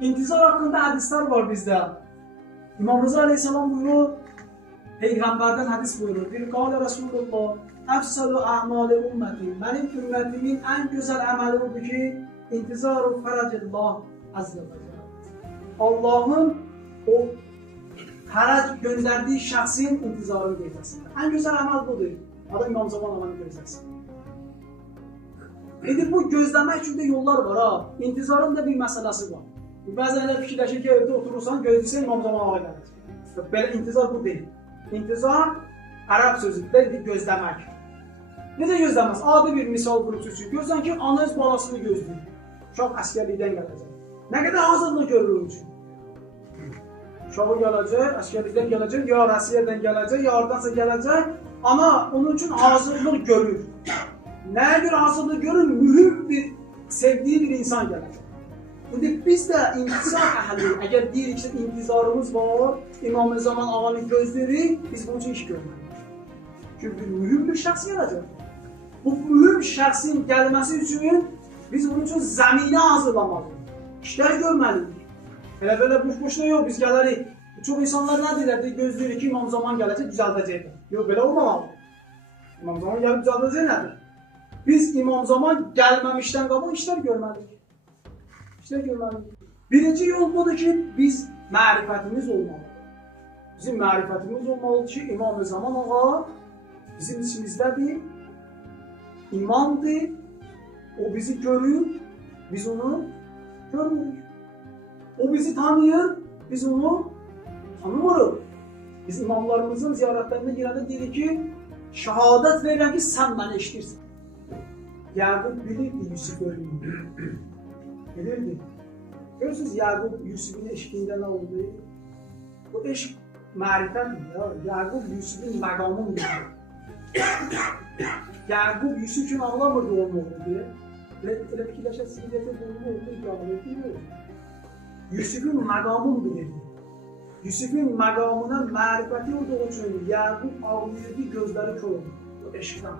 İntizar hakkında hadisler var bizde. İmam Rıza Aleyhisselam buyuruyor, Peygamberden hadis buyuruyor. Bir kâle Resulullah, efsalu a'mâli ümmeti. Benim ümmetimin en güzel ameli oldu ki, intizar-ı feracillah azze ve celle. Allah'ın o ferac gönderdiği şahsın intizarını göreceksin. En güzel amel budur. Adam İmam Zaman alanı göreceksin. Bu gözlemek için de yollar var ha. İntizarın da bir meselesi var. Bəzənlər fikirləşir ki, evdə oturursan, gözləyirsən İmam Zaman ağa gəlir. Belə intizar bu deyil. İntizar Ərəb sözüdür, gözləmək. Necə gözləməz? Adi bir misal qurusu üçün. Gözlən ki, ana öz balasını gözləyir. Uşaq əskərlikdən gələcək. Nə qədər hazırlıq görür onun üçün? Uşağı gələcək, əskərlikdən gələcək, ya Rəsiyyədən gələcək, ya oradansa gələcək. Ana onun üçün hazırlıq görür. Nəyə görə hazırlıq görür? Mühüm bir, sevdiyi bir insan gələcək. İndi biz də intizar əhli, əgər deyirik ki, intizarımız var, İmam Zaman ağanı gözləyirik, biz bunun üçün iş görməliyik. Çünki bir mühüm bir şəxs gələcək. Bu mühüm şəxsin gəlməsi üçün biz bunun üçün zəminə hazırlamalıyıq. İşlər görməliyik. Elə belə boş-boşuna yox, biz gələrik. Çox insanlar nə deyirlər, gözləyirik ki, İmam Zaman gələcək, düzəldəcəkdir. Yox, belə olmamalıdır. İmam Zaman gəlib düzəldəcək nədir? Biz İmam Zaman gəlməmişdən qabaq işlər görməliyik. Birinci yol budur ki, biz mərifətimiz olmalıdır. Bizim mərifətimiz olmalıdır ki, İmam Zaman ağa bizim içimizdədir, imamdır, o bizi görür, biz onu görmürük. O bizi tanıyır, biz onu tanımırıq. Biz imamlarımızın ziyarətlərində yenə deyirik ki, şəhadət verirəm ki, sən məni eşitirsən. Yaqub bilirdi Yusuf ölümünü. Bilirdi. Görürsünüz, Yaqub Yusuf'un eşkində nə oldu? Bu eşk mərifətdir ya. Yaqub Yusuf'un məqamını bilirdi. Yaqub Yusuf üçün ağlamırdı onun oğlu diye. Elə fikirləşəsiniz deyəcək, onun oğlu iqamı etmiyor. Yusuf'un məqamını bilirdi. Yusuf'un məqamına mərifəti olduğu üçün Yaqub ağlayırdı, gözləri kör oldu. Bu eşkdən.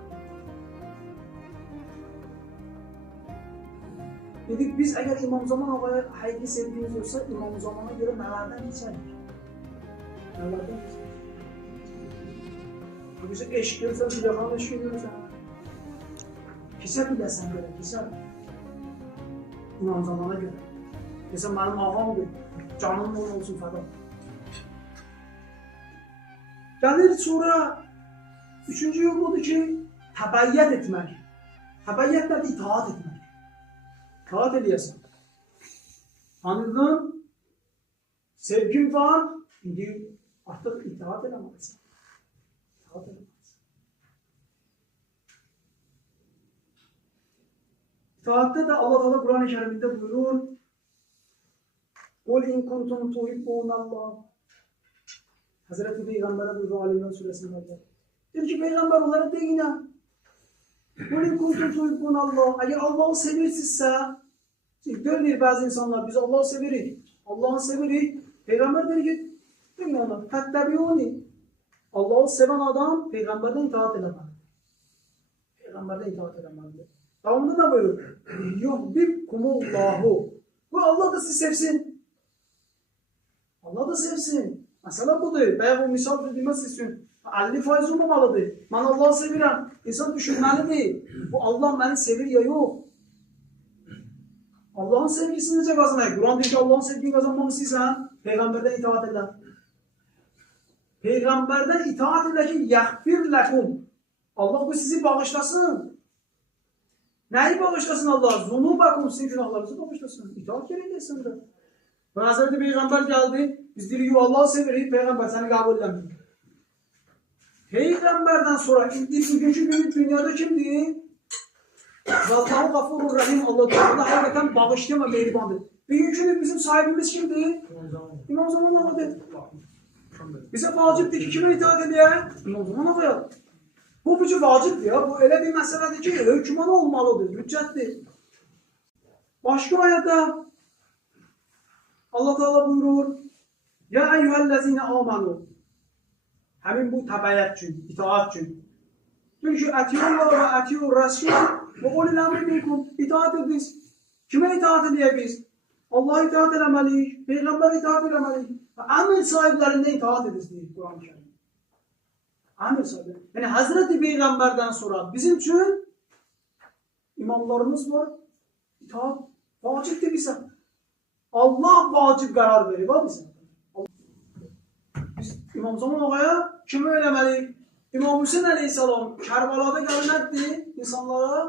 Dedik, biz əgər İmam Zaman ağaya həqiqi sevgimiz olsa, İmam Zaman'a görə nələrdən içərik? Nələrdən içərik? Bizi eşq görürsən, bir yaxanı eşq görürsən. Kisə biləsən görə, kisə. İmam Zaman'a görə. Desən, mənim ağamdır, canım onun olsun fəda. Gəlir sonra, üçüncü yol budur ki, təbəyyət etmək. Təbəyyət nədir? İtaat etmək. İtaat edəsən. Tanıdın, sevgin var, indi artıq itaat edəməlisən. İtaat edəməlisən. İtaatda da Allah Teala Kur'an-ı Kerim'de buyurur: "Kul in kuntum tuhibbunallah." Hazreti Peygamber'e buyuruyor Ali İmran suresinde. Diyor ki Peygamber onlara deyin ha. Kul in kuntum tuhibbunallah. Eğer Allah'ı sevirsizse, görünür bazı insanlar biz Allah'ı severik. Allah'ı severik. Peygamber der ki, deyin ona, "Fettabiuni." Allah'ı seven adam Peygamberden itaat edemez. Peygamberden itaat edemez. Devamında ne buyuruyor? Yuhbibkumullahu. Bu Allah da sizi sevsin. Allah da sevsin. Mesela budur. Veya bu misal bilmez istiyorsun. 50% olmamalıdır. Ben Allah'ı sevirəm. İnsan düşünməlidir. Bu Allah beni sevir ya yok. Allah'ın sevgisini necə qazanayım? Kur'an diyor ki Allah'ın sevgisini kazanmamı istəyirsən, Peygamberden itaat edin. Peygamberden itaat edin ki yəğfir ləkum. Allah bu sizi bağışlasın. Neyi bağışlasın Allah? Zunubakum, sizin günahlarınızı bağışlasın. İtaat gereğindesin de. Ve Hazreti Peygamber geldi. Biz dedik Allah'ı severiz. Peygamber seni kabul edemiyor. Peygamberden sonra bugünkü günü dünyada kimdi? Vallahu Gafurur Rahim, Allah Teala hakikaten bağışlayan ve mehribandır. Bugünkü bizim sahibimiz kimdi? İmam Zaman Ağa'dı. Bize vacipti ki kime itaat ediyor? İmam Zaman Ağa'ya. Bu bize vacipti ya. Bu öyle bir meseledir ki hüküman olmalıdır, hüccettir. Başka ayette Allah Teala buyurur: "Ya eyyühellezine amanu." Hemin bu təbəyyət üçün, itaat üçün. Diyor ki, "Etiyullah ve etiyur Rasul ve ulil emri minkum." İtaat ediniz. Kime itaat ediyor biz? Allah'a itaat eləməliyik, Peyğəmbərə itaat eləməliyik. Əmr sahiblərində itaat edirik deyir Quran-ı Kerim. Əmr sahibləri. Yəni Həzrəti Peyğəmbərdən sonra bizim üçün imamlarımız var. İtaat vacibdir bizə. Allah vacib qərar verib bizə. Biz İmam Zaman ağaya kimi eləməliyik? İmam Hüseyin əleyhissalam Kərbalada gəlməkdir insanlara.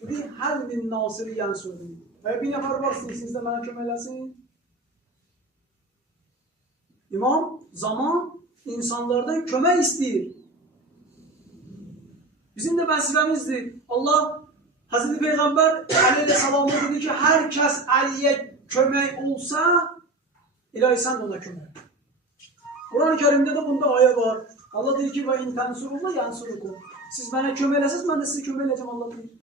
Dedi, hər min nasiri yənsördür. Və bir nəfər var sizdə mənə kömək eləsin. İmam Zaman insanlardan kömək istəyir. Bizim də vəzifəmizdir. Allah Hazreti Peyğəmbər əleyhissalam'a dedi ki, hər kəs Əliyə kömək olsa, ilahi sən də ona kömək. Quran-ı Kerimdə də bunda ayə var. Allah deyir ki, və in tənsurullah yansurukum. Siz mənə kömək eləsiniz, mən də sizə kömək eləyəcəm Allah deyir.